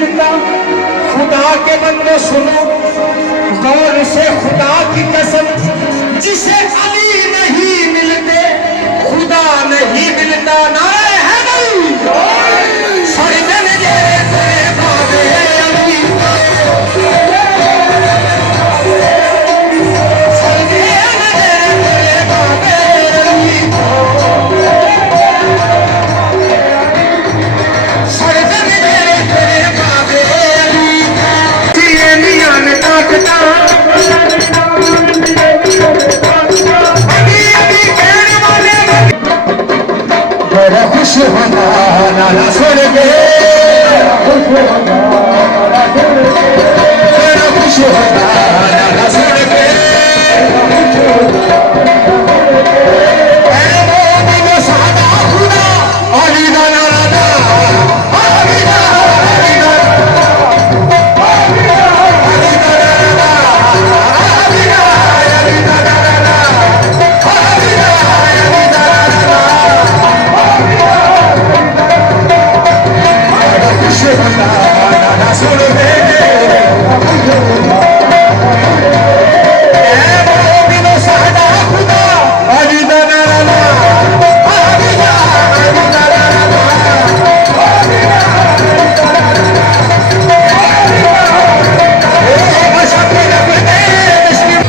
मिलता। खुदा के बंदे सुनो गौर से, खुदा की कसम, जिसे अली नहीं मिलते खुदा नहीं मिलता। नारे है नहीं सरजन जेरे तेरे बाबे अली, सरजन जेरे तेरे बाबे अली, सरजन जेरे तेरे बाबे अली। जिए मियां ने ताकता बड़ा खुश होना नाना सुन के, बड़ा खुश होना नाना सुन के। ऐ मोमिन सादा खुदा अली दा नारा दा, अली दा अली दा अली दा अली दा नारा दा, अली दा अली दा नारा दा, अली दा अली दा नारा दा। खुश होना नाना सुन के, ऐ मोमिन सादा खुदा अली दा नारा दा, अली दा अली दा नारा दा, अली दा अली दा नारा दा। ओ मशक रब दे मुस्लिम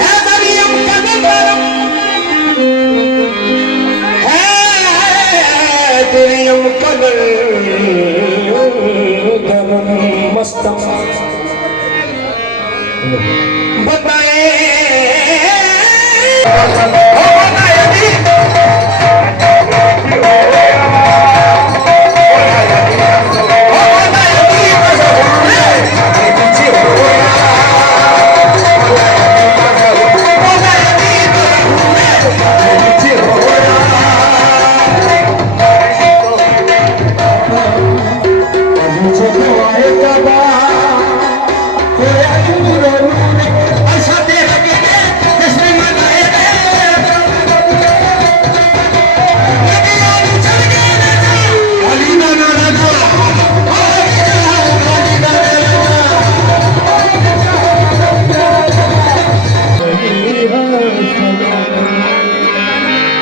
है मरियम का करम, है मरियम का करम मस्तम बताए ओ बताए दी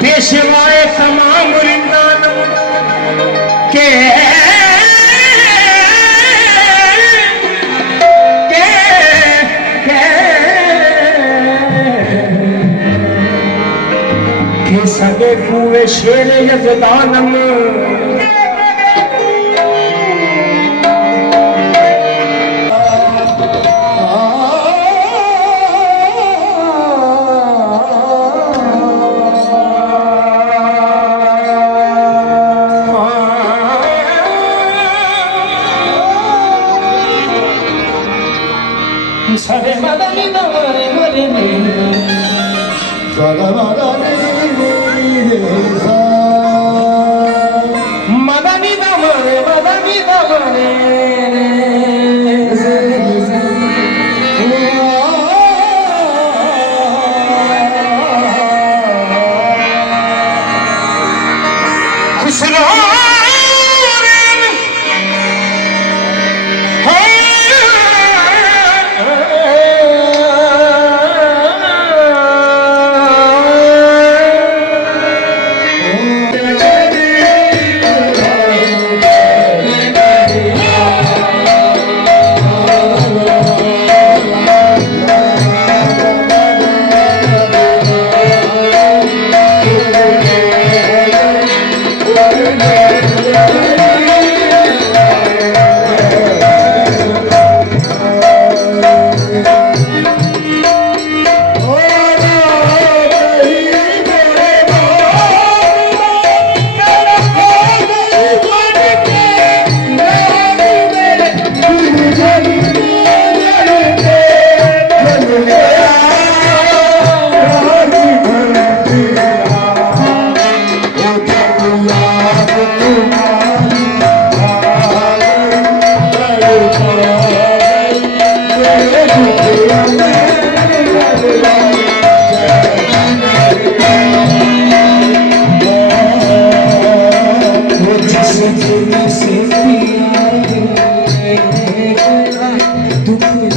पेशवाए तमाम रिंदान के सगे कुए शेर यजदानम सरे मदनी नमरे मरे मदनी दमरे मदनी दमरे खुशरो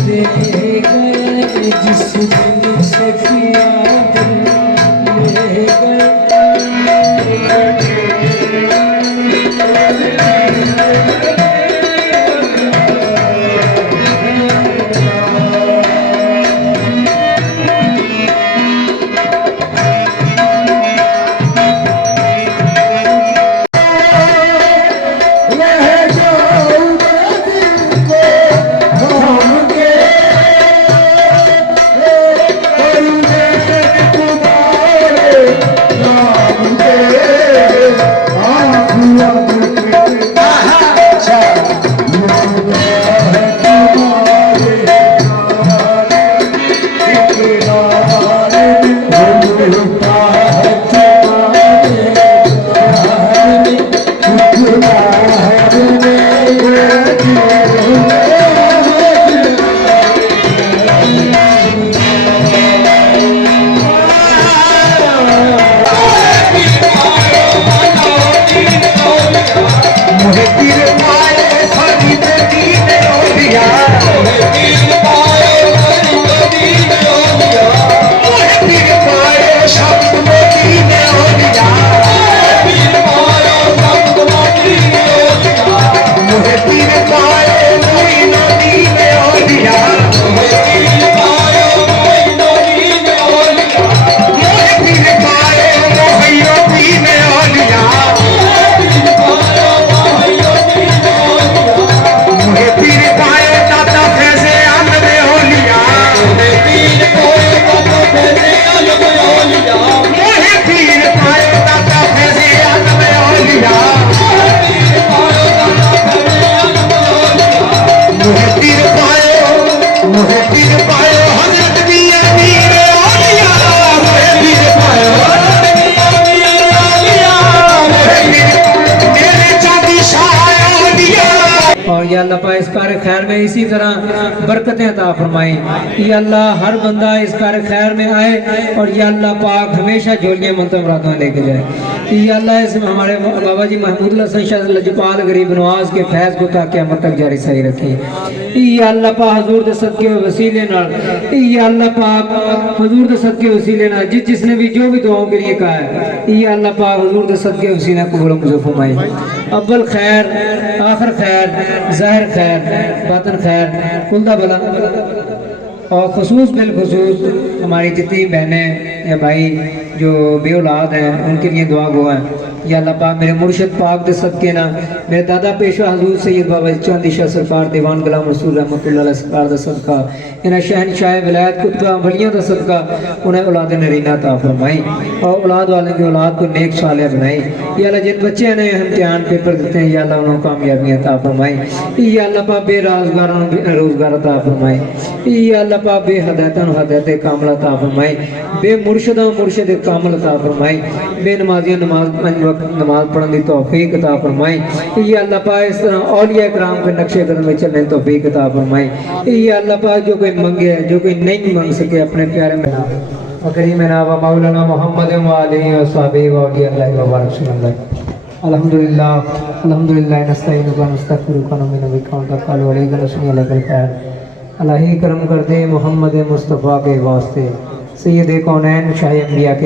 दे गए जिस दिन से किया दिल ले गए। या अल्लाह पाक इस कार खैर में इसी तरह बरकतें अता फरमाए। या अल्लाह हर बंदा इस कार खैर में आए और या अल्लाह पाक हमेशा झोलियाँ मुराद में लेके जाए। या अल्लाह इसमें हमारे बाबा जी महमूद हसन शाह लजपाल गरीब नवाज के फैज़ को ताकि अमर तक जारी सही रखे। या अल्लाह पाक हजूर दे सदके वसीले नाल, या अल्लाह पाक हजूर दे सदके वसीले नाल जिसने भी जो भी दुआओं के लिए कहा है, या अल्लाह पाक हजूर दे सदके वसीले कबूल मंजूर फरमाए। अव्वल खैर, आखिर खैर, ज़ाहिर खैर, बातन खैर, कुल्दा भला और खसूस बिलखसूस हमारी जितनी बहनें या भाई जो बे औलाद हैं उनके लिए दुआ गो है। या अल्लाह पाक मेरे मुर्शिद पाक दे सदके ना, मेरे दादा पेशवा हजूर सैयद बाबा चांदी शाह सरकार दीवान गुलाम रसूल रहमतुल्लाह अलैह सरकार दा सदका, इन्हें शहनशाह विलायत कुतबा वलियां दा सदका उन्हें औलाद नरीना अता फरमाई और औलाद वाले की औलाद को नेक सालिह बनाई। या अल्लाह जिन बच्चे ने इम्तिहान पेपर देते हैं या अल्लाह उन्हें कामयाबियाँ अता फरमाई। या अल्लाह पाक बेरोजगारों रोजगार अता फरमाई। या अल्लाह पाक बे हदायतों हदायत कामल अता फरमाई, बे मुर्शिदों मुर्शिद कामल अता फरमाई, बे नमाजियों नमाज पढ़ने की तौफीक अता फरमाई। या अल्लाह पाक इस तरह औलिया कराम के नक्शे कदम में चलने की तौफीक अता फरमाई। या अल्लाह पाक जो कोई मंगे जो कोई नहीं मांग सके अपने प्यारे में करीमना व मौलाना मोहम्मद व आलिहि व सहबी व औलिया व बारक सल्लल्लाहु अल्हम्दुलिल्लाह अल्हम्दुलिल्लाह नस्तईनुका व नस्तगफिरुका व नमिन बिका व तक़ल्लु अलैका नस्नी अलैकल खैर। अल्लाह ही करम कर दे मोहम्मद मुस्तफ़ा के वास्ते, सैयद कौनैन शाह अंबिया के